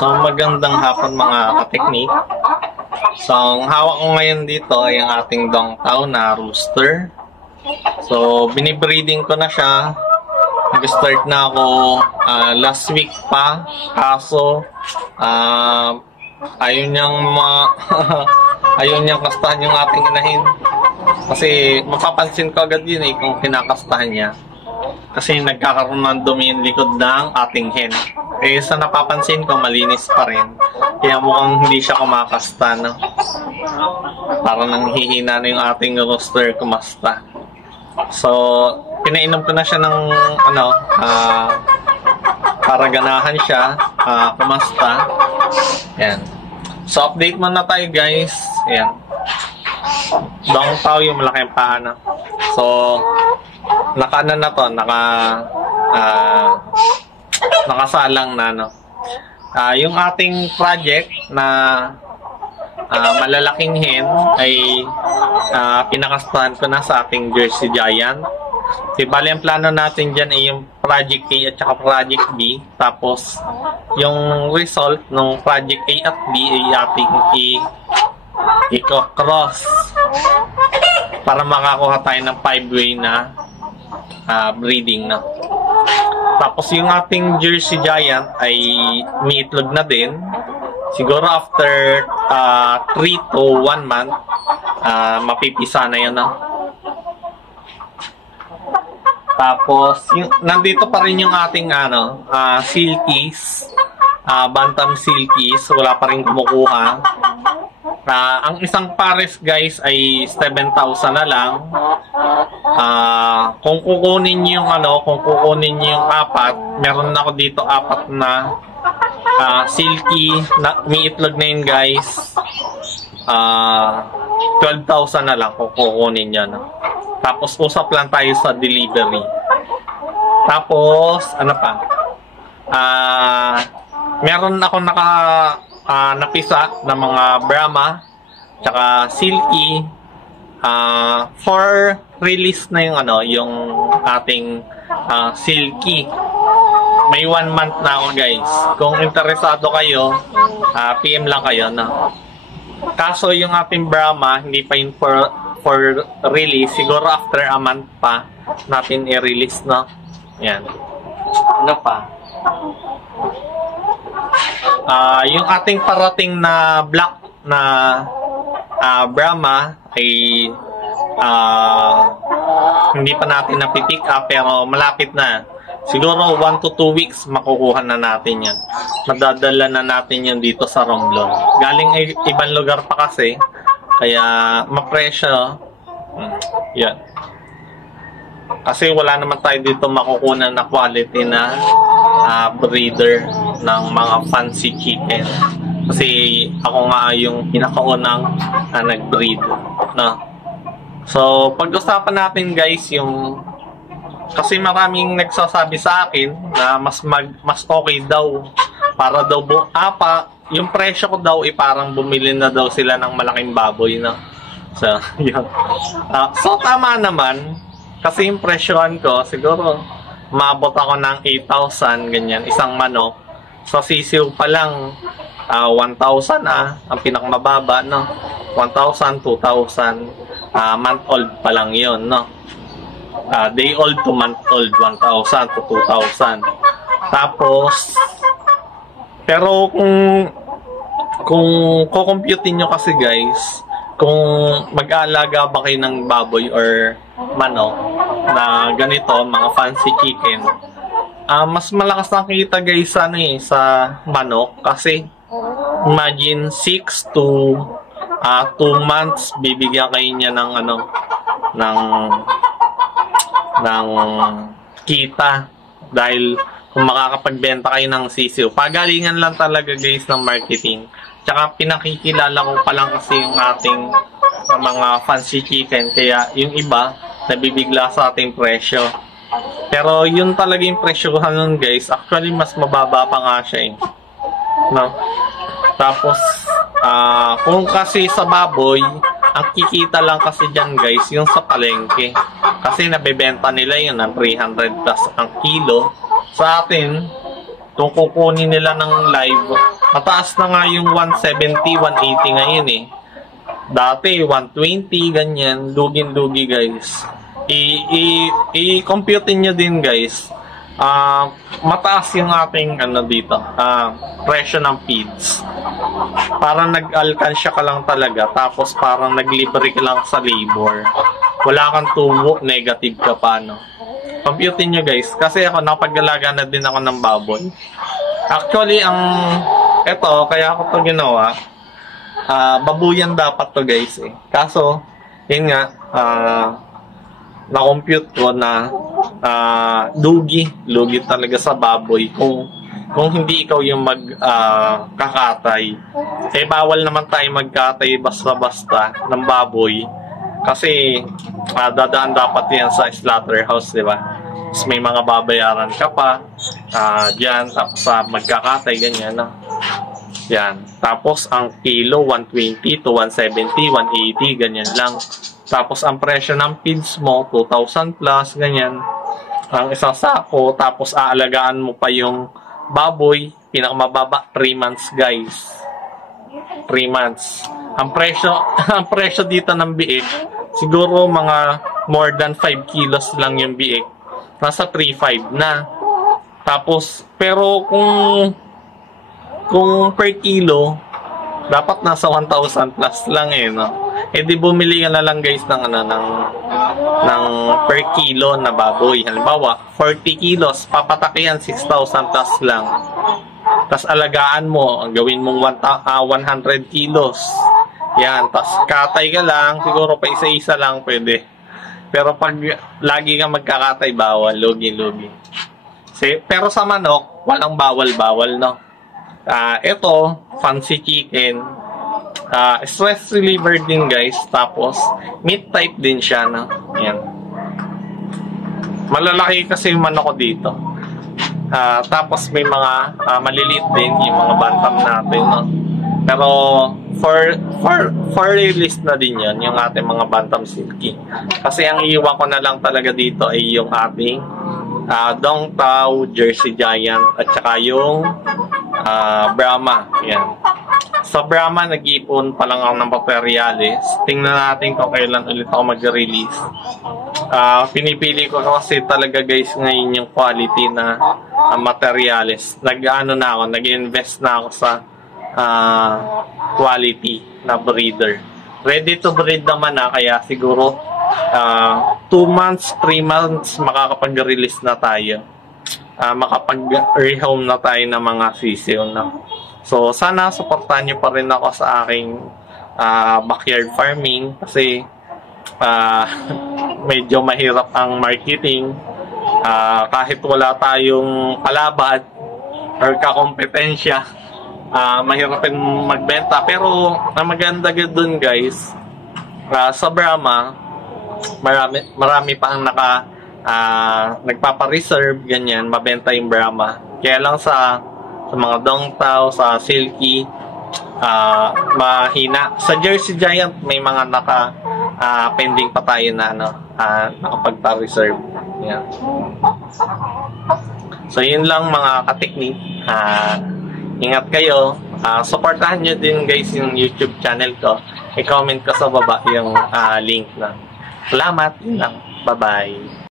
So magandang hapon mga ka-technique. So ang hawak ko ngayon dito ay ang ating Dongtao na rooster. So binibreeding ko na siya. Nag-start na ako last week pa. Kaso ayaw niyang ayaw niyang kastahan yung ating inahin. Kasi mapapansin ko agad yun kung kinakastahan niya. Kasi nagkakaroon ng dumi yung likod ng ating hen. Sa napapansin ko, malinis pa rin. Kaya mukhang hindi siya kumakasta, no? Parang nanghihina na yung ating rooster kumasta. So, pinainom ko na siya ng, para ganahan siya, kumasta. Yan. So, update muna tayo, guys. Yan. Dongtao yung malaking paano. So, nakaano na to, nakasalang na, no. Yung ating project na malalaking hen ay pinakastahan ko na sa ating Jersey Giant. Bali, ang plano natin dyan ay yung Project A at saka Project B. Tapos, yung result ng Project A at B ay ating i-cross para makakuha tayo ng 5-way na breeding, no. Tapos yung ating Jersey Giant ay may itlog na din. Siguro after 3 to 1 month, mapipisa na yan, no. Tapos nandito pa rin yung ating silkies, bantam silkies, wala pa rin kumukuha. Ang isang pares, guys, ay 7,000 na lang. Kung kukunin niyo yung apat, meron ako dito apat na silky na may itlog na yun, guys. 12,000 na lang kung kukunin niyo, no? Tapos usap lang tayo sa delivery. Tapos ano pa? Meron ako napisa ng mga Brahma tsaka silky for release na yung ating silky. May 1 month na ako, guys. Kung interesado kayo, PM lang kayo, no? Kaso yung ating Brahma hindi pa yun for release. Siguro after a month pa natin i-release, no? Yan. Ano pa? Yung ating parating na black na Brahma ay hindi pa natin napipick up, pero malapit na. Siguro 1 to 2 weeks makukuha na natin yan. Madadala na natin yan dito sa Romblon. Galing ibang lugar pa kasi, kaya mapresyo. Yan. Kasi wala naman tayo dito makukuha na quality na breeder ng mga fancy chicken. Kasi ako nga yung pinakaunang nag-breed, no? So, pag-usapan natin, guys, yung kasi maraming nagsasabi sa akin na mas okay daw para daw yung presyo ko daw parang bumili na daw sila ng malaking baboy, no? So, yun. So, tama naman. Kasi yung presyohan ko, siguro maabot ako ng 8,000, ganyan, isang manok. So, sisiw pa lang 1,000 ang pinakamababa, no? 1,000, 2,000, month old pa lang yun, no? Day old to month old, 1,000 to 2,000. Tapos, pero kung kukumputin nyo kasi, guys, kung mag-aalaga ba kayo ng baboy or manok na ganito, mga fancy chicken, mas malakas na kita, guys, sa manok. Kasi imagine 6 to 2 months bibigyan kayo niya ng kita, dahil kung makakapagbenta kayo ng sisiw. Pagalingan lang talaga, guys, ng marketing. Tsaka pinakikilala ko pa lang kasi yung ating mga fancy chicken, kaya yung iba nabibigla sa ating presyo. Pero yun talaga yung presyohan nun, guys. Actually, mas mababa pa nga siya, no? Tapos kung kasi sa baboy, ang kikita lang kasi dyan, guys, yung sa palengke. Kasi nabebenta nila yun ng 300 plus ang kilo. Sa atin, Kung kukunin nila ng live, mataas na nga yung 170, 180 ngayon eh. Dati, 120, ganyan. Lugin-lugi, guys. I-compute nyo din, guys. Mataas yung ating dito, presyo ng feeds. Parang nag-alkansya ka lang talaga, tapos parang naglibre ka lang sa labor. Wala kang tubo, negative ka pa, no? Compute nyo, guys. Kasi ako, napaggalaga na din ako ng baboy. Actually, eto, kaya ako to ginawa, babuyan dapat to, guys, eh. Kaso, yun nga, na-compute ko na lugi talaga sa baboy kung hindi ikaw yung kakatay. Eh, bawal naman tayo magkatay basta-basta ng baboy kasi dadaan dapat yan sa slaughterhouse, di ba? Tapos may mga babayaran ka pa dyan, tapos magkakatay, ganyan, no? Yan. Tapos ang kilo 120 to 170, 180, ganyan lang. Tapos ang presyo ng feeds mo 2,000 plus, ganyan. Ang isang sako, tapos aalagaan mo pa yung baboy, pinakamababa 3 months, guys. 3 months. Ang presyo dito ng biik, siguro mga more than 5 kilos lang yung biik. Nasa 3,500 na. Tapos pero kung per kilo, dapat nasa 1,000 plus lang eh, no? Eh di bumili ka na lang, guys, ng per kilo na baboy. Halimbawa, 40 kilos, papatakihan 6,000 plus lang. Tapos alagaan mo, gawin mong 100 kilos. Yan, tapos katay ka lang, siguro pa isa-isa lang pwede. Pero pag lagi ka magkakatay, bawal, lugi-lugi. Pero sa manok, walang bawal-bawal, no? Ito, fancy chicken. Stress reliever din, guys. Tapos meat type din siya, no? Yan. Malalaki kasi yung manok ko dito. Tapos may mga maliliit din yung mga bantam natin, no? Pero for release na din yan yung ating mga bantam silky. Kasi ang iiwan ko na lang talaga dito ay yung ating Dong Tao, Jersey Giant, at saka yung Brahma. Yan. Sa Brahma, nag-iipon pa lang ako ng Pamperiales. Tingnan natin kung kailan ulit ako mag-release. Pinipili ko kasi talaga, guys, ngayon yung quality na materials. Nag-invest na ako sa quality na breeder. Ready to breed naman kaya siguro 2 months, 3 months makakapag-release na tayo. Makapag-rehome na tayo ng mga sisiw na. So, sana supportahan nyo pa rin ako sa aking backyard farming kasi medyo mahirap ang marketing. Kahit wala tayong kalaban or kakompetensya, mahirap rin magbenta. Pero, ang maganda dun, guys, sa Brahma, marami pa ang nagpapa-reserve, ganyan, mabenta yung Brahma. Kaya lang sa mga Dong Tao, sa Silky, mahina. Sa Jersey Giant, may mga pending pa tayo na nakapagpa-reserve. Yan. So, yun lang mga kateknik. Ingat kayo. Supportahan nyo din, guys, yung YouTube channel ko. I-comment ko sa baba yung link na. Salamat. Yun lang. Bye-bye.